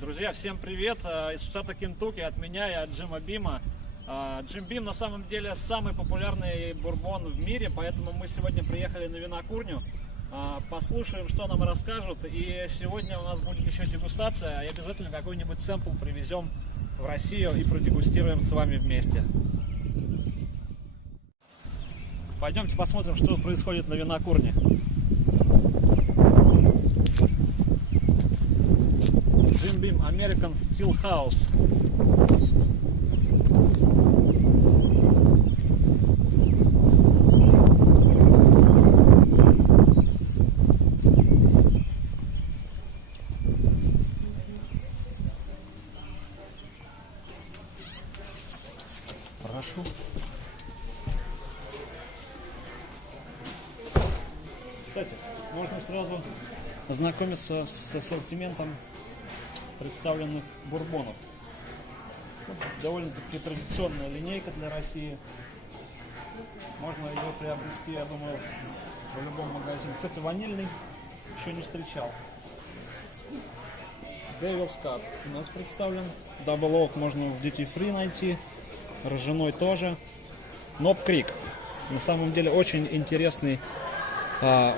Друзья, всем привет! Из штата Кентукки от меня и от Джима Бима. Джим Бим на самом деле самый популярный бурбон в мире, поэтому мы сегодня приехали на винокурню. Послушаем, что нам расскажут. И сегодня у нас будет еще дегустация, и обязательно какой-нибудь сэмпл привезем в Россию и продегустируем с вами вместе. Пойдемте посмотрим, что происходит на винокурне. Джим Бим American Still House. Прошу. Кстати, можно сразу ознакомиться с ассортиментом представленных бурбонов. Довольно-таки традиционная линейка для России. Можно ее приобрести, я думаю, в любом магазине. Кстати, ванильный еще не встречал. Devil's Cut у нас представлен. Double Oak можно в Duty Free найти. Ржаной тоже. Knob Creek. На самом деле очень интересный,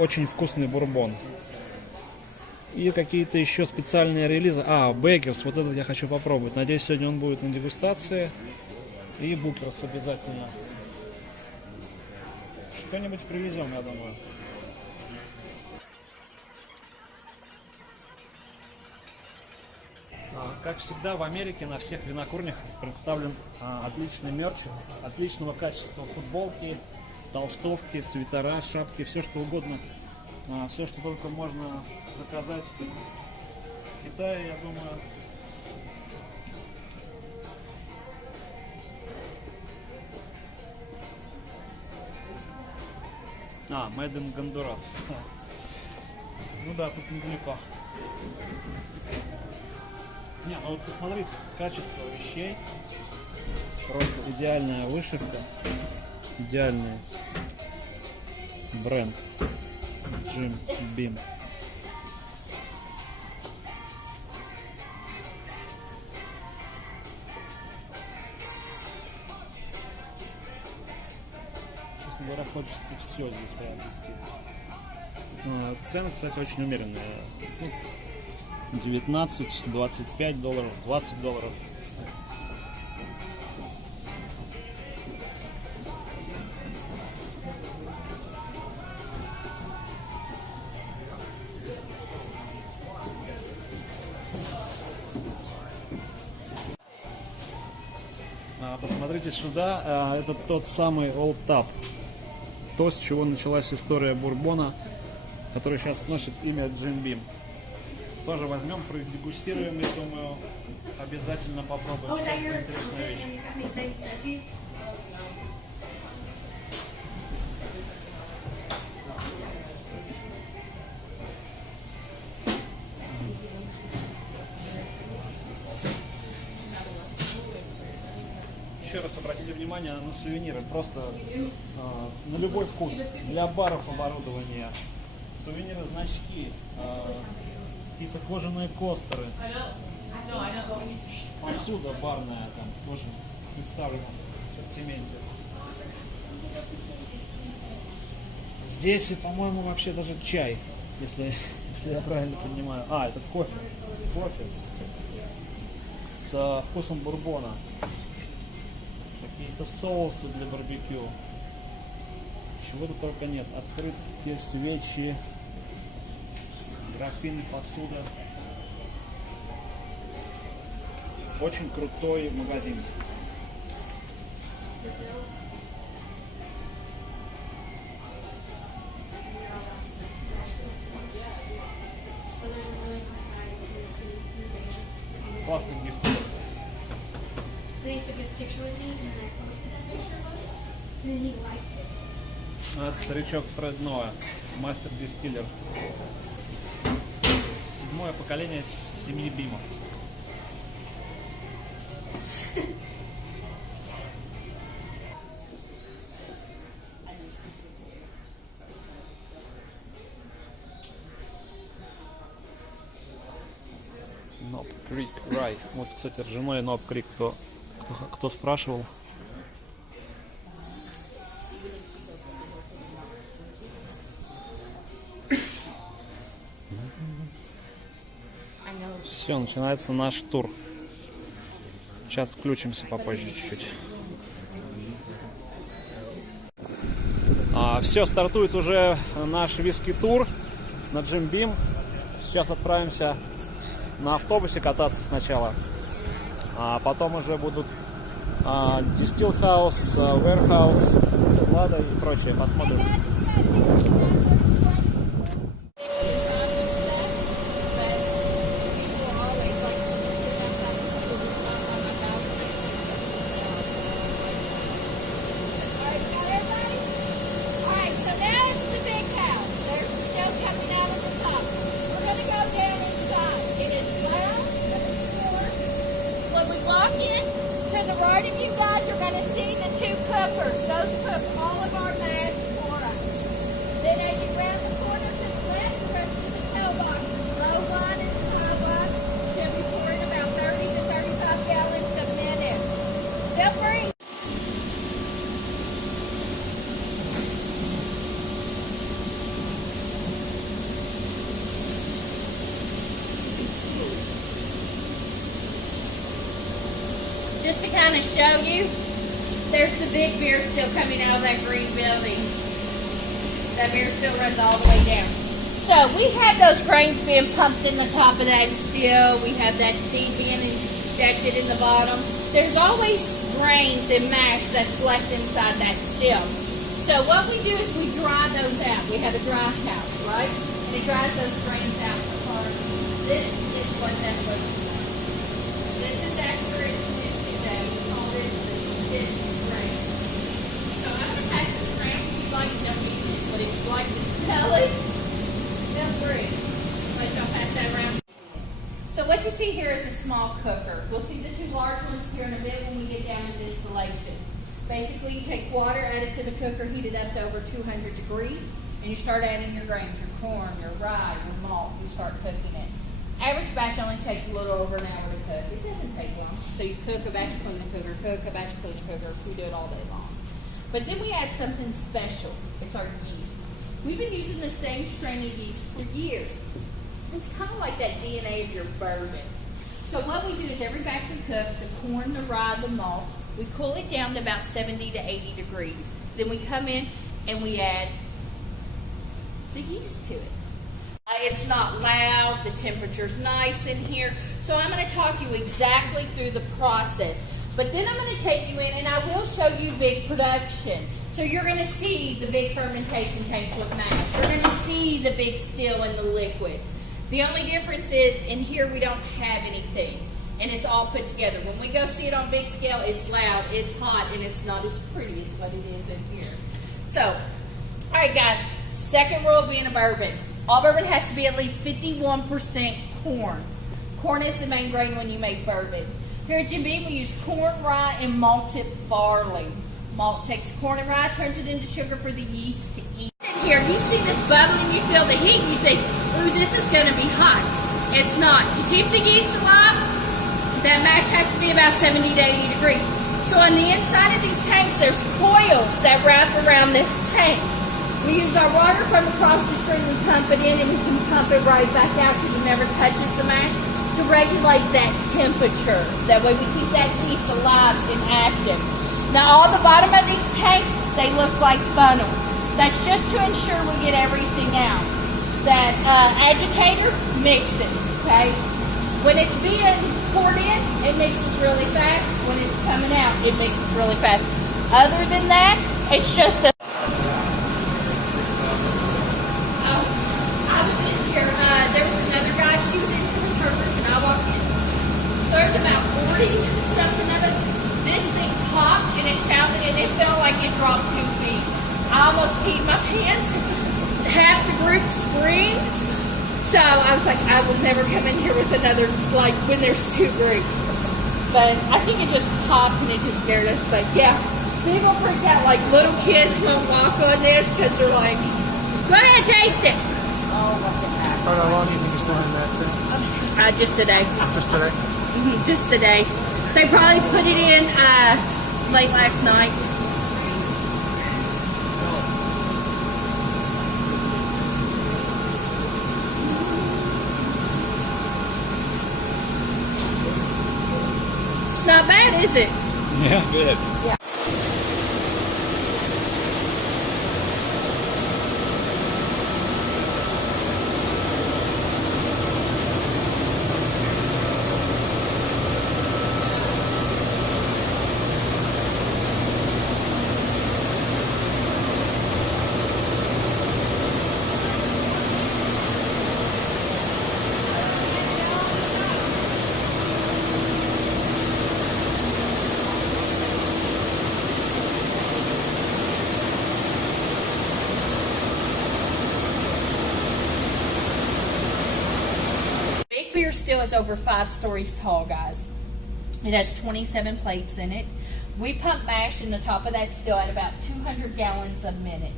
очень вкусный бурбон. И какие-то еще специальные релизы. Бейкерс, вот этот я хочу попробовать. Надеюсь, сегодня он будет на дегустации. И Букерс обязательно. Что-нибудь привезем, я думаю. Как всегда, в Америке на всех винокурнях представлен отличный мерч, отличного качества футболки, толстовки, свитера, шапки, все что угодно. Все, что только можно заказать в Китае, я думаю. Made in Honduras. Ну да, тут недалеко. Ну вот посмотрите, качество вещей. Просто идеальная вышивка. Идеальный бренд. Джим Бим. Честно говоря, хочется все здесь приобрести. Цены, кстати, очень умеренные. 19, 25 долларов, 20 долларов. Посмотрите сюда, это тот самый Old Tap, то, с чего началась история бурбона, который сейчас носит имя Джим Бим. Тоже возьмем, продегустируем и, думаю, обязательно попробуем. Интересная вещь. Еще раз обратите внимание на сувениры, просто на любой вкус, для баров оборудование, сувениры, значки, какие-то кожаные костеры, посуда барная там тоже представлена в ассортименте. Здесь, по-моему, вообще даже чай, если я правильно понимаю. Это кофе с вкусом бурбона. Какие-то соусы для барбекю. Чего-то только нет. Открытки, свечи, графины, посуда. Очень крутой магазин. Классный гифт. Это старичок Фред Ноэ, мастер дистиллер. Седьмое поколение семьи Бимов. Knob Creek Rye. Вот, кстати, ржаной Knob Creek, кто спрашивал. Все, начинается наш тур. Сейчас включимся попозже чуть-чуть. Все, стартует уже наш виски-тур на Джим Бим. Сейчас отправимся на автобусе кататься сначала. А потом уже будут Distill House, Warehouse, склада и прочее. Посмотрим. Just to kind of show you, there's the big beer still coming out of that green building. That beer still runs all the way down. So we have those grains being pumped in the top of that still. We have that steam being injected in the bottom. There's always grains and mash that's left inside that still. So what we do is we dry those out. We have a dry house, right? And it dries those grains out. This is what that looks like. This is accurate. So I'm going to pass this around if you'd like to know music, but if you'd like to smell it, feel free. Right, I'll pass that around. So what you see here is a small cooker. We'll see the two large ones here in a bit when we get down to distillation. Basically, you take water, add it to the cooker, heat it up to over 200 degrees, and you start adding your grains, your corn, your rye, your malt. You start cooking it. Average batch only takes a little over an hour to cook. It doesn't take long. So you cook a batch, clean the cooker, cook a batch, clean the cooker. We do it all day long. But then we add something special. It's our yeast. We've been using the same strain of yeast for years. It's kind of like that DNA of your bourbon. So what we do is every batch we cook, the corn, the rye, the malt, we cool it down to about 70 to 80 degrees. Then we come in and we add the yeast to it. It's not loud, the temperature's nice in here. So I'm going to talk you exactly through the process. But then I'm going to take you in and I will show you big production. So you're going to see the big fermentation tanks with mash. You're going to see the big still in the liquid. The only difference is in here we don't have anything. And it's all put together. When we go see it on big scale, it's loud, it's hot, and it's not as pretty as what it is in here. So, all right guys, second rule of being a bourbon. All bourbon has to be at least 51% corn. Corn is the main grain when you make bourbon. Here at Jim Bim, we use corn, rye, and malted barley. Malt takes corn and rye, turns it into sugar for the yeast to eat. In here, you see this bubbling, you feel the heat, and you think, ooh, this is going to be hot. It's not. To keep the yeast alive, that mash has to be about 70 to 80 degrees. So on the inside of these tanks, there's coils that wrap around this tank. We use our water from across the street, we pump it in, and we can pump it right back out because it never touches the mash to regulate that temperature. That way we keep that yeast alive and active. Now all the bottom of these tanks, they look like funnels. That's just to ensure we get everything out. That agitator mixes, okay? When it's being poured in, it mixes really fast. When it's coming out, it mixes really fast. Other than that, it's just a... there was another guy, she was in here with her group, and I walked in. So there's about 40 something of us. This thing popped, and it sounded, and it felt like it dropped 2 feet. I almost peed my pants. Half the group screamed. So I was like, I will never come in here with another, like when there's 2 groups. But I think it just popped, and it just scared us. But yeah, people freak out. Like little kids won't walk on this because they're like, go ahead, taste it. How long do you think it's behind that thing? Just today. Just today? Just today. They probably put it in late last night. It's not bad, is it? Yeah, good. Yeah. Beer still is over 5 stories tall, guys. It has 27 plates in it. We pump mash in the top of that still at about 200 gallons a minute.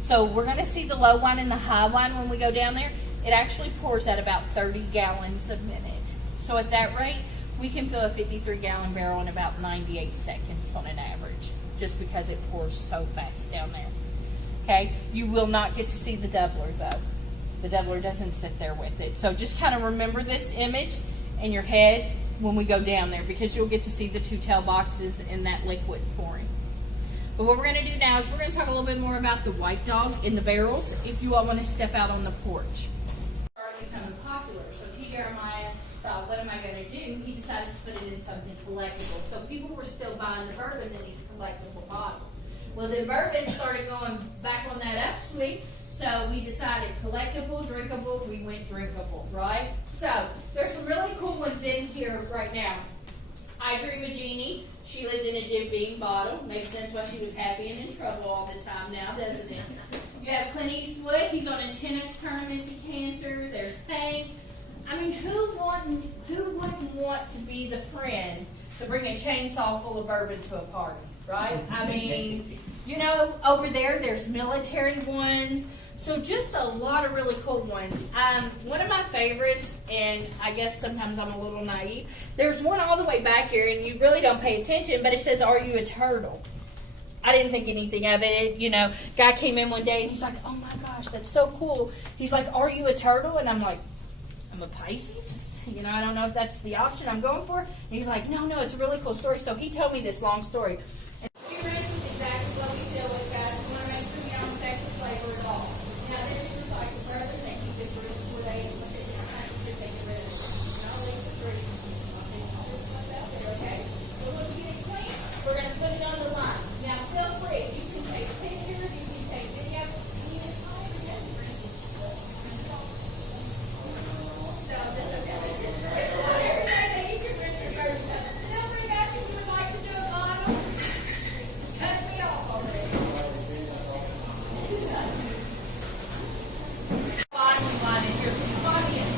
So we're going to see the low one and the high one when we go down there. It actually pours at about 30 gallons a minute. So at that rate, we can fill a 53-gallon barrel in about 98 seconds on an average, just because it pours so fast down there. Okay, you will not get to see the doubler though. The doubler doesn't sit there with it. So just kind of remember this image in your head when we go down there, because you'll get to see the 2 tail boxes in that liquid pouring. But what we're going to do now is we're going to talk a little bit more about the white dog in the barrels if you all want to step out on the porch. Started becoming popular. So T. Jeremiah thought, what am I going to do? He decided to put it in something collectible. So people were still buying the bourbon in these collectible bottles. Well, the bourbon started going back on that upswing. So we decided collectible, drinkable, we went drinkable, right? So there's some really cool ones in here right now. I Dream a Genie. She lived in a Jim Beam bottle. Makes sense why she was happy and in trouble all the time now, doesn't it? You have Clint Eastwood. He's on a tennis tournament decanter. There's Fame. I mean, who wouldn't want to be the friend to bring a chainsaw full of bourbon to a party, right? I mean, you know, over there, there's military ones. So just a lot of really cool ones. One of my favorites, and I guess sometimes I'm a little naive, there's one all the way back here, and you really don't pay attention, but it says, "Are you a turtle?" I didn't think anything of it. You know, guy came in one day, and he's like, "Oh my gosh, that's so cool." He's like, "Are you a turtle?" And I'm like, "I'm a Pisces. You know, I don't know if that's the option I'm going for." And he's like, "No, it's a really cool story." So he told me this long story. And here is exactly what we deal with, guys. We want to make sure we don't affect the flavor at all. Now, this is recycled bourbon. They keep it for 4 days. Look at your time to take it rid of it. Now, leave the three. Out there, okay? So once you get it clean, we're going to put it on the line. Now, feel free. You can take pictures. You can take video. You can even drink it. So, that's okay. Whatever day you can drink your bourbon. Feel free, guys, if you would like to do a bottle. Cut me off already. Bottom line is here. Audience.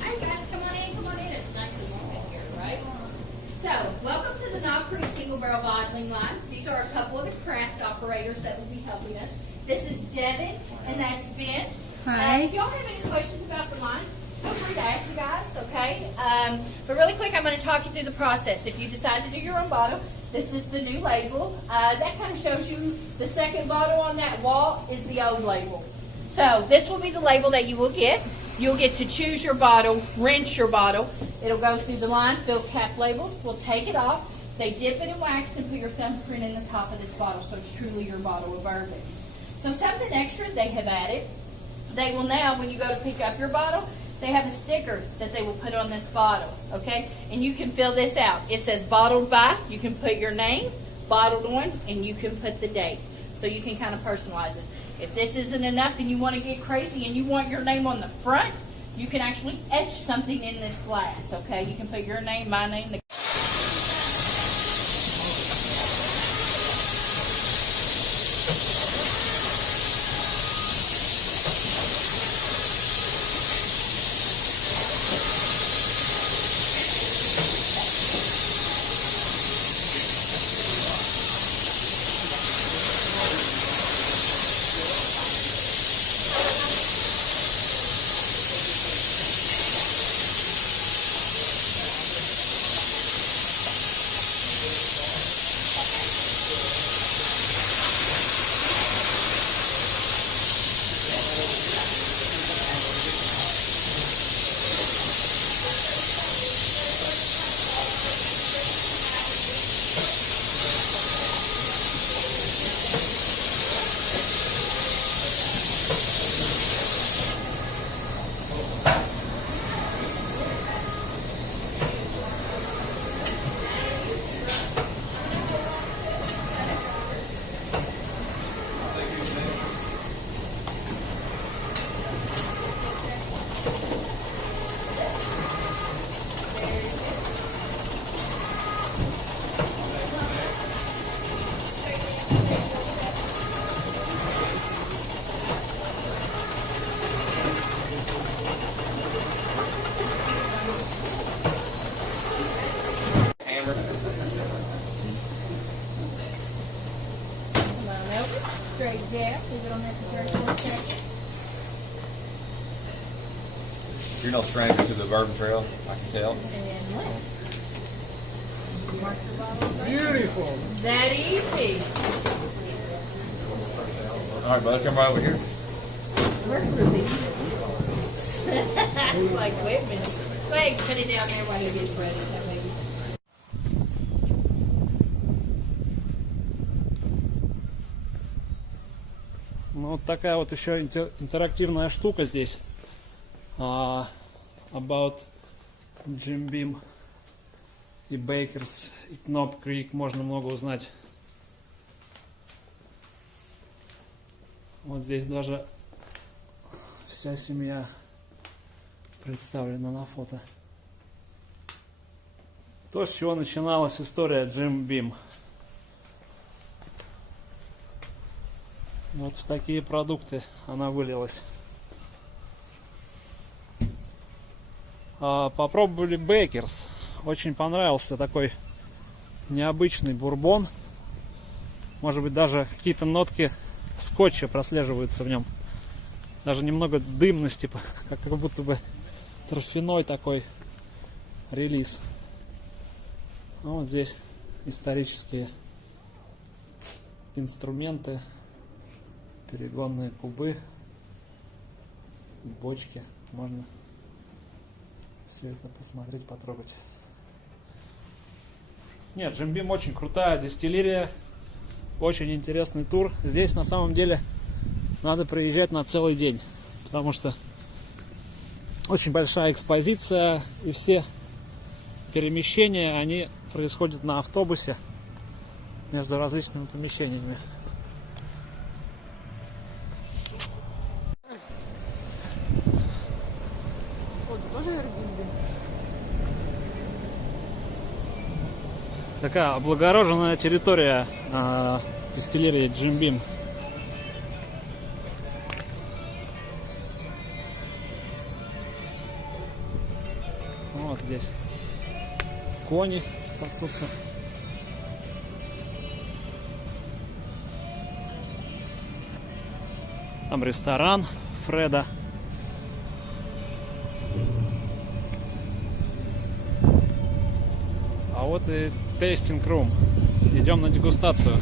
Hi guys, come on in. It's nice and warm in here, right? So, welcome to the Knob Creek Single Barrel Bottling Line. These are a couple of the craft operators that will be helping us. This is Devin, and that's Ben. Hi. If y'all have any questions about the line, feel free to ask the guys, okay? But really quick, I'm going to talk you through the process. If you decide to do your own bottle, this is the new label. That kind of shows you the second bottle on that wall is the old label. So this will be the label that you will get. You'll get to choose your bottle, rinse your bottle. It'll go through the line, fill cap label. We'll take it off. They dip it in wax and put your thumbprint in the top of this bottle, so it's truly your bottle of bourbon. So something extra they have added. They will now, when you go to pick up your bottle, they have a sticker that they will put on this bottle, okay? And you can fill this out. It says bottled by. You can put your name, bottled on, and you can put the date. So you can kind of personalize this. If this isn't enough and you want to get crazy and you want your name on the front, You can actually etch something in this glass, okay? You can put your name, my name, the straight gap. Leave it on there for 30 seconds. You're no stranger to the Bourbon Trail, I can tell. And let. Mark the bottle. Beautiful. That easy. All right, brother, come right over here. Work really easy. It's like, wait a minute. Go ahead, put it down there while he gets ready. That way. Ну, вот такая вот еще интерактивная штука здесь. About Джим Бим и Бейкерс и Knob Creek можно много узнать. Вот здесь даже вся семья представлена на фото. То, с чего начиналась история Джим Бим. Вот в такие продукты она вылилась. Попробовали Бейкерс. Очень понравился такой необычный бурбон. Может быть, даже какие-то нотки скотча прослеживаются в нем. Даже немного дымности, как будто бы торфяной такой релиз. Ну, вот здесь исторические инструменты, перегонные кубы, бочки. Можно все это посмотреть, потрогать. Нет, Джим Бим очень крутая дистиллерия, очень интересный тур. Здесь на самом деле надо приезжать на целый день, потому что очень большая экспозиция, и все перемещения, они происходят на автобусе между различными помещениями. Такая облагороженная территория дистиллерии Джим Бим. Вот здесь кони пасутся. Там ресторан Фреда. А вот и tasting room. Идем на дегустацию.